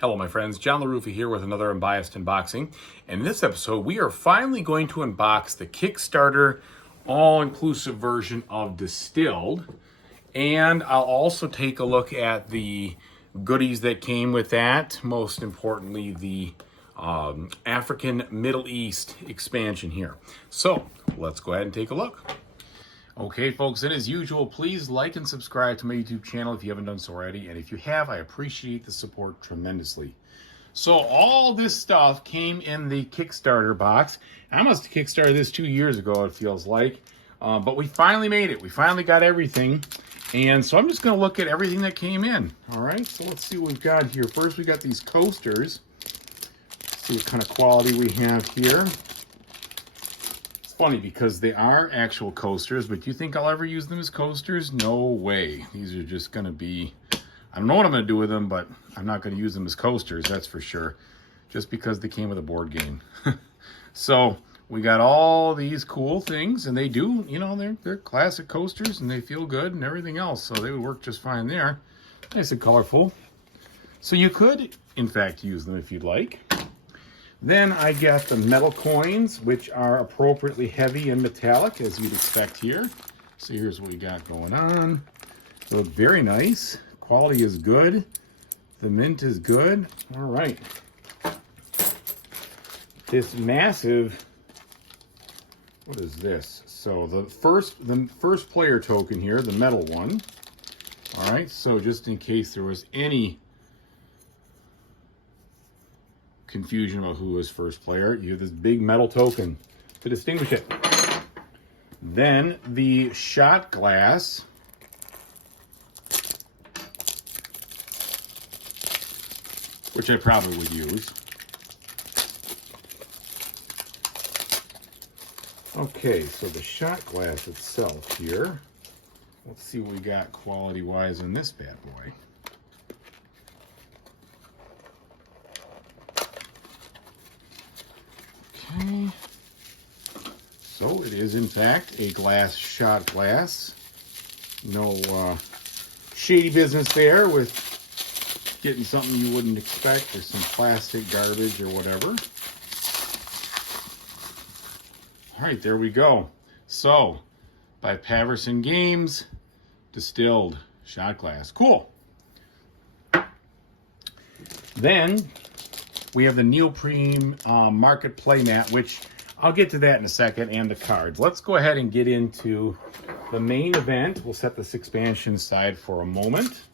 Hello my friends, John LaRuffa here with another Unbiased unboxing. In this episode, we are finally going to unbox the Kickstarter all-inclusive version of Distilled. And I'll also take a look at the goodies that came with that. Most importantly, the African Middle East expansion here. So let's go ahead and take a look. Okay, folks, and as usual, please like and subscribe to my YouTube channel if you haven't done so already. And if you have, I appreciate the support tremendously. So all this stuff came in the Kickstarter box. I must have Kickstarted this 2 years ago, it feels like. But we finally made it. We finally got everything. And so I'm just going to look at everything that came in. All right, so let's see what we've got here. First, we got these coasters. Let's see what kind of quality we have here. Funny because they are actual coasters, but do you think I'll ever use them as coasters? No way. These are just going to be, I don't know what I'm going to do with them, but I'm not going to use them as coasters, that's for sure, just because they came with a board game. So we got all these cool things, and they do, you know, they're classic coasters, and they feel good and everything else, so they would work just fine there. Nice and colorful. So you could, in fact, use them if you'd like. Then I got the metal coins, which are appropriately heavy and metallic, as you'd expect here. So here's what we got going on. They look very nice. Quality is good. The mint is good. All right. This massive, what is this? So the first player token here, the metal one. All right, so just in case there was any confusion about who was first player, you have this big metal token to distinguish it. Then the shot glass, which I probably would use. Okay, so the shot glass itself here. Let's see what we got quality wise in this bad boy. Okay, so it is in fact a glass shot glass. No shady business there with getting something you wouldn't expect or some plastic garbage or whatever. All right, there we go. So, by Paverson Games, Distilled shot glass. Cool. Then we have the neoprene market playmat, which I'll get to that in a second, and the cards. Let's go ahead and get into the main event. We'll set this expansion aside for a moment.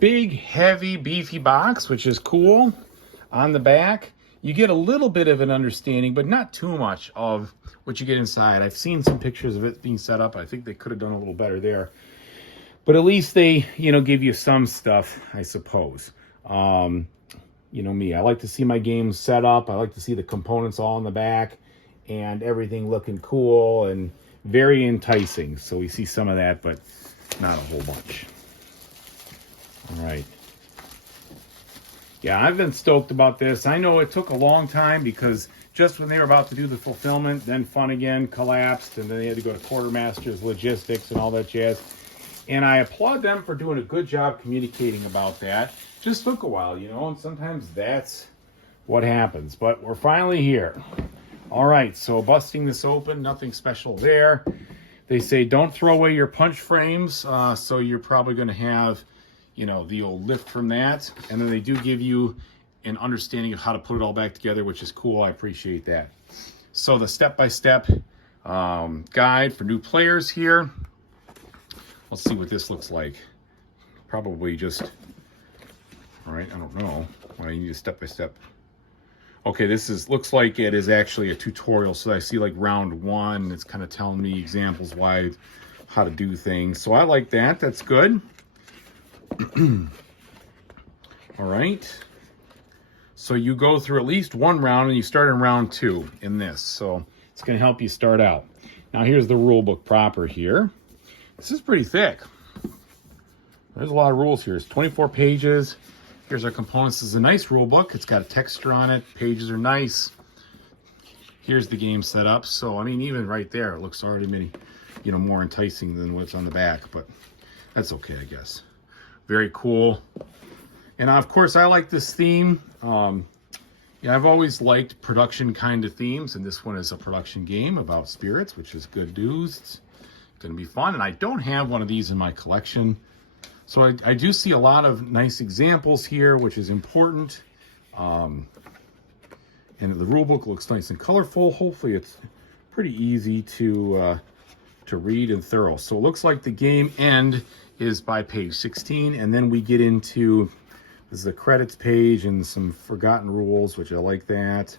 Big, heavy, beefy box, which is cool. On the back, you get a little bit of an understanding, but not too much of what you get inside. I've seen some pictures of it being set up. I think they could have done a little better there. But at least they, give you some stuff, I suppose. You know me, I like to see my games set up. I like to see the components all in the back and everything looking cool and very enticing. So we see some of that, but not a whole bunch. All right. Yeah, I've been stoked about this. I know it took a long time because just when they were about to do the fulfillment, then Fun Again collapsed, and then they had to go to Quartermaster's Logistics and all that jazz. And I applaud them for doing a good job communicating about that. Just took a while, and sometimes that's what happens. But we're finally here. All right, so busting this open, nothing special there. They say don't throw away your punch frames, so you're probably going to have, the old lift from that. And then they do give you an understanding of how to put it all back together, which is cool. I appreciate that. So the step-by-step guide for new players here. Let's see what this looks like. Probably just, all right, I don't know. Why you need a step-by-step. Okay, looks like it is actually a tutorial. So I see like round one, it's kind of telling me examples wise how to do things. So I like that, that's good. All right. So you go through at least one round and you start in round two in this. So it's gonna help you start out. Now here's the rule book proper here. This is pretty thick. There's a lot of rules here. It's 24 pages. Here's our components. This is a nice rule book. It's got a texture on it. Pages are nice. Here's the game setup. So, I mean, even right there, it looks already more enticing than what's on the back, but that's okay, I guess. Very cool. And of course, I like this theme. Yeah, I've always liked production kind of themes, and this one is a production game about spirits, which is good news. It's going to be fun, and I don't have one of these in my collection. So I do see a lot of nice examples here, which is important. And the rule book looks nice and colorful. Hopefully it's pretty easy to read and thorough. So it looks like the game end is by page 16, and then we get into, this is the credits page and some forgotten rules, which I like that.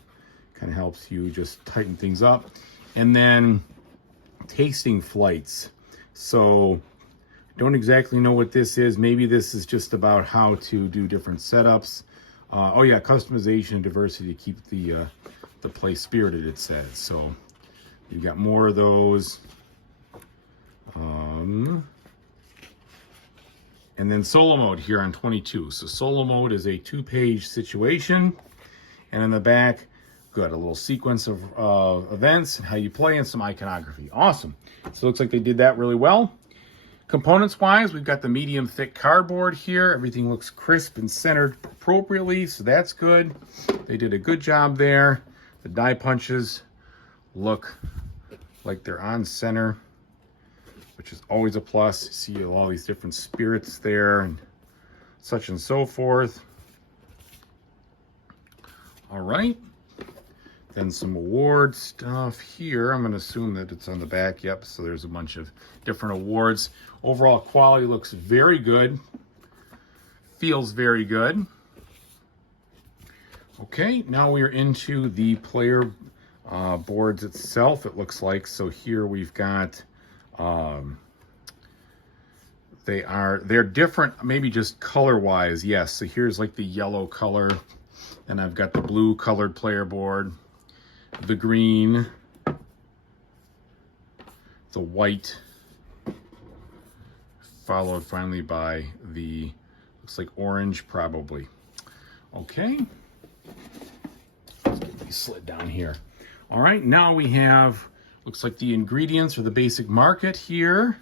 Kind of helps you just tighten things up. And then tasting flights. So don't exactly know what this is. Maybe this is just about how to do different setups. Oh yeah, customization and diversity to keep the play spirited, it says. So you've got more of those. And then solo mode here on 22. So solo mode is a 2-page situation. And in the back, got a little sequence of events and how you play and some iconography. Awesome. So it looks like they did that really well. Components wise, we've got the medium thick cardboard here. Everything looks crisp and centered appropriately, so that's good. They did a good job there. The die punches look like they're on center, which is always a plus. You see all these different spirits there and such and so forth. All right. Then some award stuff here. I'm going to assume that it's on the back. Yep, so there's a bunch of different awards. Overall quality looks very good. Feels very good. Okay, now we're into the player boards itself, it looks like. So here we've got, they're different, maybe just color-wise, yes. So here's like the yellow color, and I've got the blue colored player board, the green, the white, followed finally by the, looks like orange probably. Okay, let's get these slid down here. All right, now we have, looks like the ingredients or the basic market here.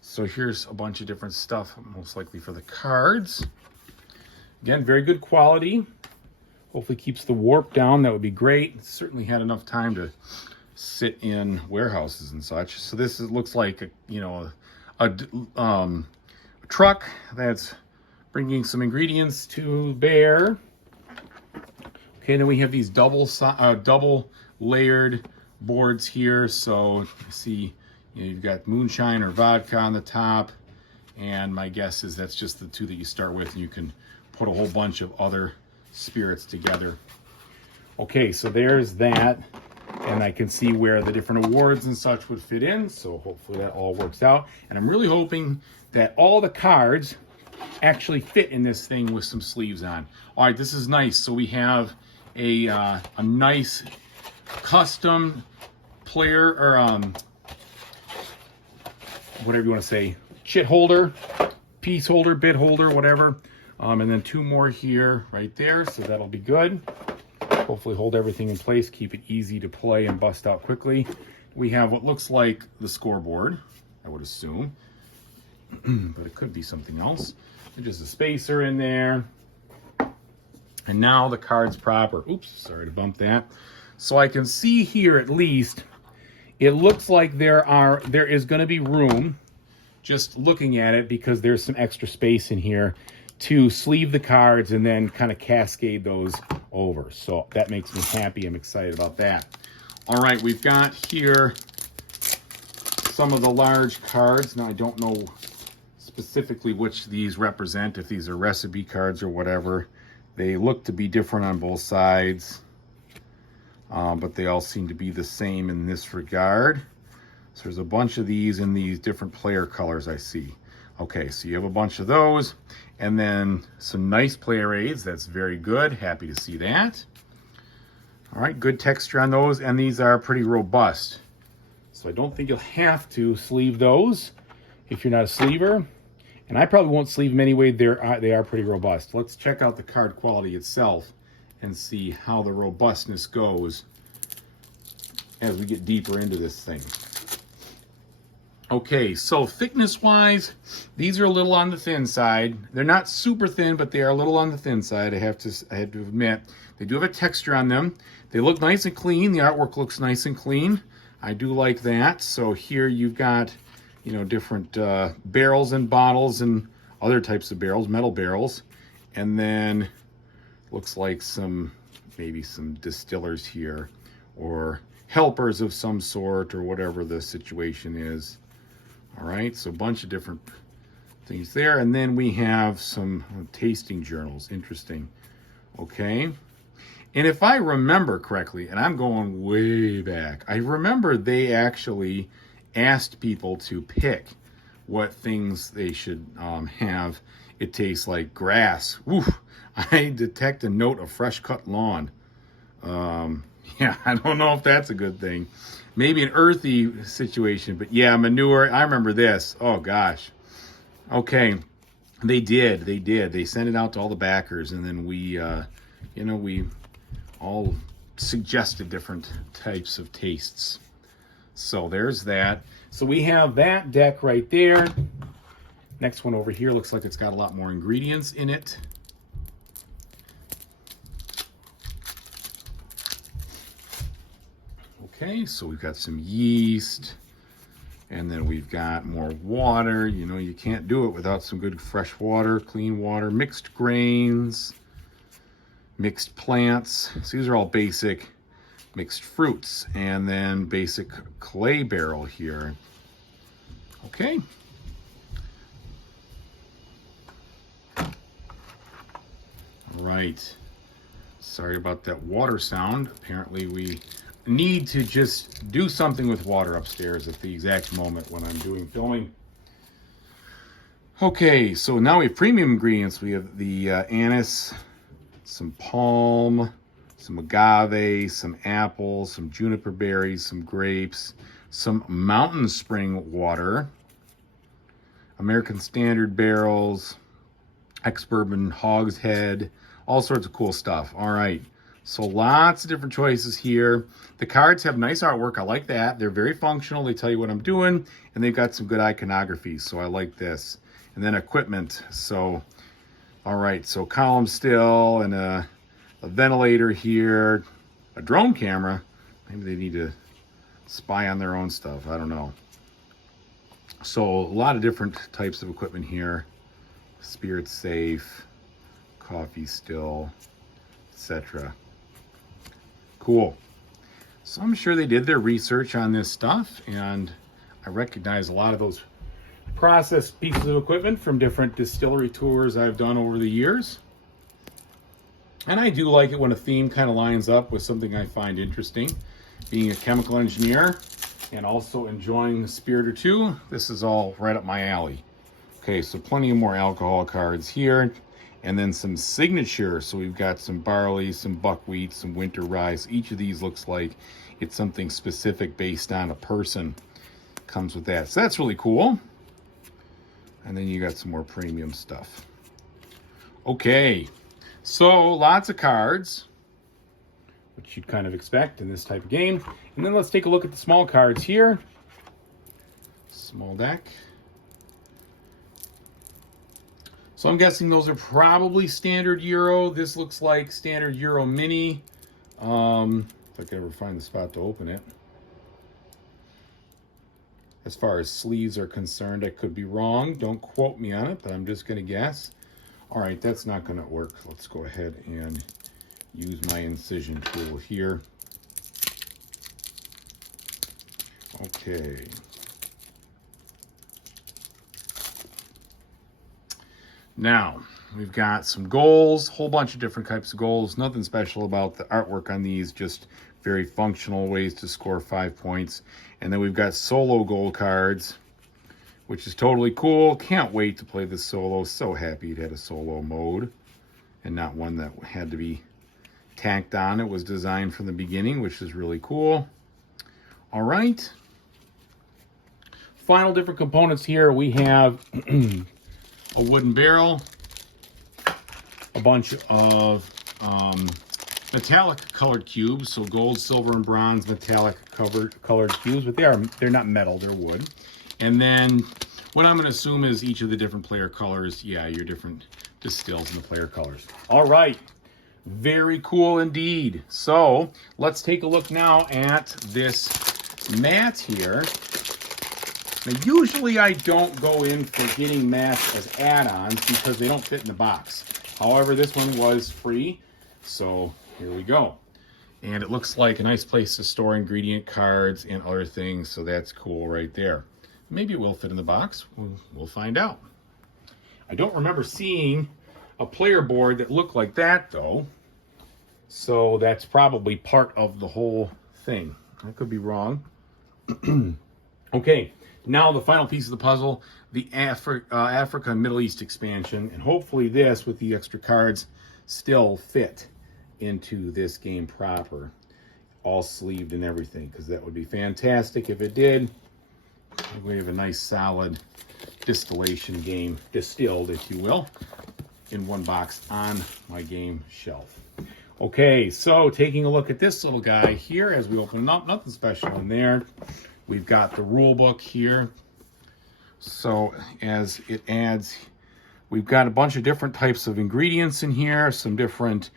So here's a bunch of different stuff, most likely for the cards. Again, very good quality. Hopefully keeps the warp down. That would be great. It certainly had enough time to sit in warehouses and such. So this looks like a truck that's bringing some ingredients to bear. Okay, then we have these double layered boards here. So you see, you've got moonshine or vodka on the top, and my guess is that's just the two that you start with, and you can put a whole bunch of other spirits together. Okay, so there's that, and I can see where the different awards and such would fit in, so hopefully that all works out. And I'm really hoping that all the cards actually fit in this thing with some sleeves on. All right, this is nice. So we have a nice custom player, or whatever you want to say, chit holder, piece holder, bit holder, whatever. And then two more here, right there, so that'll be good. Hopefully hold everything in place, keep it easy to play and bust out quickly. We have what looks like the scoreboard, I would assume, but it could be something else. There's just a spacer in there. And now the cards proper. Oops, sorry to bump that. So I can see here at least, it looks like there is going to be room, just looking at it, because there's some extra space in here to sleeve the cards and then kind of cascade those over. So that makes me happy. I'm excited about that. All right, we've got here some of the large cards. Now, I don't know specifically which these represent, if these are recipe cards or whatever. They look to be different on both sides, but they all seem to be the same in this regard. So there's a bunch of these in these different player colors I see. Okay, so you have a bunch of those, and then some nice player aids. That's very good. Happy to see that. All right, good texture on those, and these are pretty robust. So I don't think you'll have to sleeve those if you're not a sleever. And I probably won't sleeve them anyway. They are pretty robust. Let's check out the card quality itself and see how the robustness goes as we get deeper into this thing. Okay, so thickness-wise, these are a little on the thin side. They're not super thin, but they are a little on the thin side, I had to admit. They do have a texture on them. They look nice and clean. The artwork looks nice and clean. I do like that. So here you've got, you know, different barrels and bottles and other types of barrels, metal barrels. And then looks like maybe some distillers here, or helpers of some sort, or whatever the situation is. All right, so a bunch of different things there. And then we have some tasting journals. Interesting. Okay. And if I remember correctly, and I'm going way back, I remember they actually asked people to pick what things they should have. It tastes like grass. Woo! I detect a note of fresh cut lawn. Yeah, I don't know if that's a good thing. Maybe an earthy situation, but yeah, manure. I remember this. Oh gosh. Okay, they did. They sent it out to all the backers, and then we all suggested different types of tastes. So there's that. So we have that deck right there. Next one over here looks like it's got a lot more ingredients in it. Okay, so we've got some yeast, and then we've got more water. You know, you can't do it without some good fresh water, clean water, mixed grains, mixed plants. So these are all basic mixed fruits, and then basic clay barrel here. Okay. All right. Sorry about that water sound. Apparently we need to just do something with water upstairs at the exact moment when I'm doing filming. Okay, so now we have premium ingredients. We have the anise, some palm, some agave, some apples, some juniper berries, some grapes, some mountain spring water, American Standard barrels, ex-bourbon hogshead, all sorts of cool stuff. All right, so lots of different choices here. The cards have nice artwork. I like that. They're very functional. They tell you what I'm doing, and they've got some good iconography, so I like this. And then equipment. So, all right, so column still and a ventilator here, a drone camera. Maybe they need to spy on their own stuff. I don't know. So a lot of different types of equipment here. Spirit safe, coffee still, etc. Cool. So I'm sure they did their research on this stuff, and I recognize a lot of those processed pieces of equipment from different distillery tours I've done over the years. And I do like it when a theme kind of lines up with something I find interesting. Being a chemical engineer and also enjoying a spirit or two, this is all right up my alley. Okay, so plenty of more alcohol cards here, and then some signature. So we've got some barley, some buckwheat, some winter rye. Each of these looks like it's something specific based on a person. Comes with that. So that's really cool. And then you got some more premium stuff. Okay, so lots of cards, which you'd kind of expect in this type of game. And then let's take a look at the small cards here. Small deck. So I'm guessing those are probably standard Euro. This looks like standard Euro mini. If I can ever find the spot to open it. As far as sleeves are concerned, I could be wrong. Don't quote me on it, but I'm just gonna guess. All right, that's not gonna work. Let's go ahead and use my incision tool here. Okay. Now, we've got some goals, whole bunch of different types of goals. Nothing special about the artwork on these, just very functional ways to score 5 points. And then we've got solo goal cards, which is totally cool. Can't wait to play this solo. So happy it had a solo mode and not one that had to be tacked on. It was designed from the beginning, which is really cool. All right. Final different components here. We have a wooden barrel, a bunch of metallic colored cubes, so gold, silver, and bronze metallic colored cubes, but they're not metal, they're wood. And then what I'm going to assume is each of the different player colors. Yeah, your different distills and the player colors. All right. Very cool indeed. So let's take a look now at this mat here. Now, usually I don't go in for getting mats as add-ons because they don't fit in the box. However, this one was free, so here we go. And it looks like a nice place to store ingredient cards and other things, so that's cool right there. Maybe it will fit in the box. We'll find out. I don't remember seeing a player board that looked like that, though. So that's probably part of the whole thing. I could be wrong. Okay, now the final piece of the puzzle, the Africa and Middle East expansion. And hopefully this, with the extra cards, still fit into this game proper. All sleeved and everything, because that would be fantastic if it did. We have a nice solid distillation game, distilled, if you will, in one box on my game shelf. Okay, so taking a look at this little guy here as we open up, nothing special in there. We've got the rule book here. So as it adds, we've got a bunch of different types of ingredients in here, some different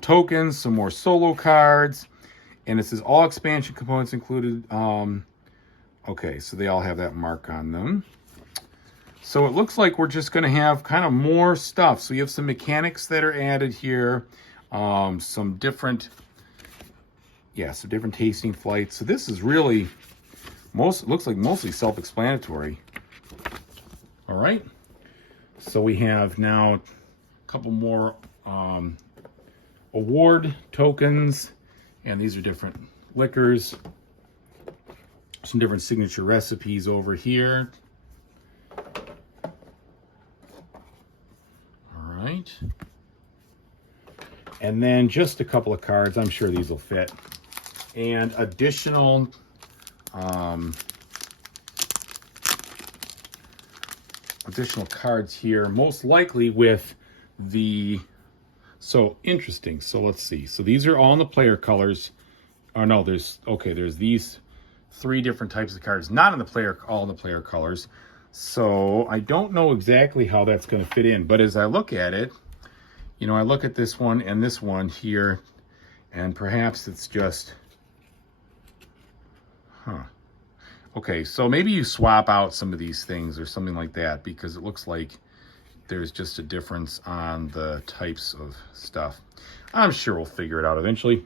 tokens, some more solo cards, and it says all expansion components included. Okay, so they all have that mark on them. So it looks like we're just going to have kind of more stuff. So you have some mechanics that are added here. Some different tasting flights. So this is really looks like mostly self-explanatory. All right. So we have now a couple more award tokens, and these are different liquors. Some different signature recipes over here. All right. And then just a couple of cards. I'm sure these will fit. And additional cards here, most likely with the, so interesting. So let's see. So these are all in the player colors. Oh no, there's these 3 different types of cards, not in the player, all in the player colors. So I don't know exactly how that's going to fit in, but as I look at it, you know, I look at this one and this one here, and perhaps it's just, okay, so maybe you swap out some of these things or something like that, because it looks like there's just a difference on the types of stuff. I'm sure we'll figure it out eventually.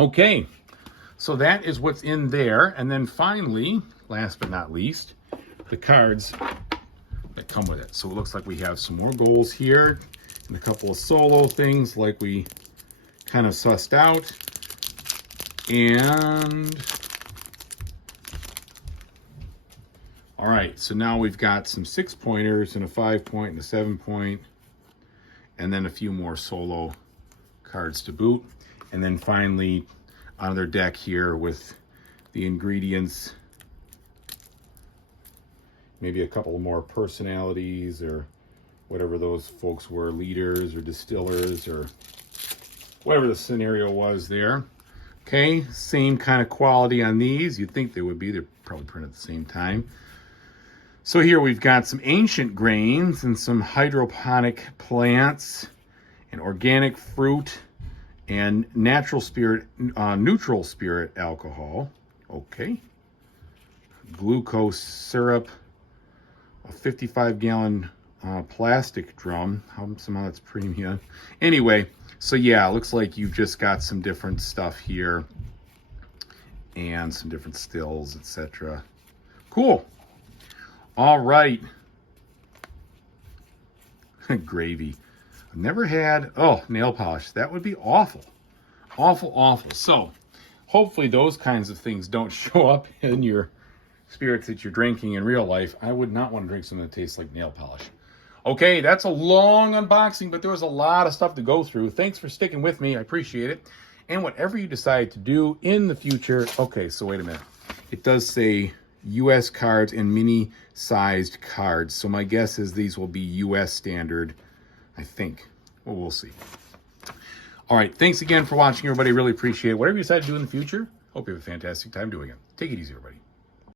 Okay, so that is what's in there. And then finally, last but not least, the cards that come with it. So it looks like we have some more goals here and a couple of solo things like we kind of sussed out. And all right, so now we've got some 6-pointers and a 5-point and a 7-point, and then a few more solo cards to boot. And then finally, on their deck here with the ingredients, maybe a couple more personalities or whatever those folks were, leaders or distillers or whatever the scenario was there. Okay, same kind of quality on these. You'd think they would be. They're probably printed at the same time. So here we've got some ancient grains and some hydroponic plants and organic fruit and neutral spirit alcohol. Okay. Glucose syrup, a 55-gallon plastic drum. Somehow that's premium. Anyway, so yeah, it looks like you've just got some different stuff here and some different stills, etc. Cool. All right. Gravy. I've never had, nail polish. That would be awful. Awful, awful. So hopefully those kinds of things don't show up in your spirits that you're drinking in real life. I would not want to drink something that tastes like nail polish. Okay, that's a long unboxing, but there was a lot of stuff to go through. Thanks for sticking with me. I appreciate it. And whatever you decide to do in the future. Okay, so wait a minute. It does say U.S. cards and mini-sized cards. So my guess is these will be U.S. standard, I think. Well, we'll see. All right, thanks again for watching, everybody. Really appreciate it. Whatever you decide to do in the future, hope you have a fantastic time doing it. Take it easy, everybody.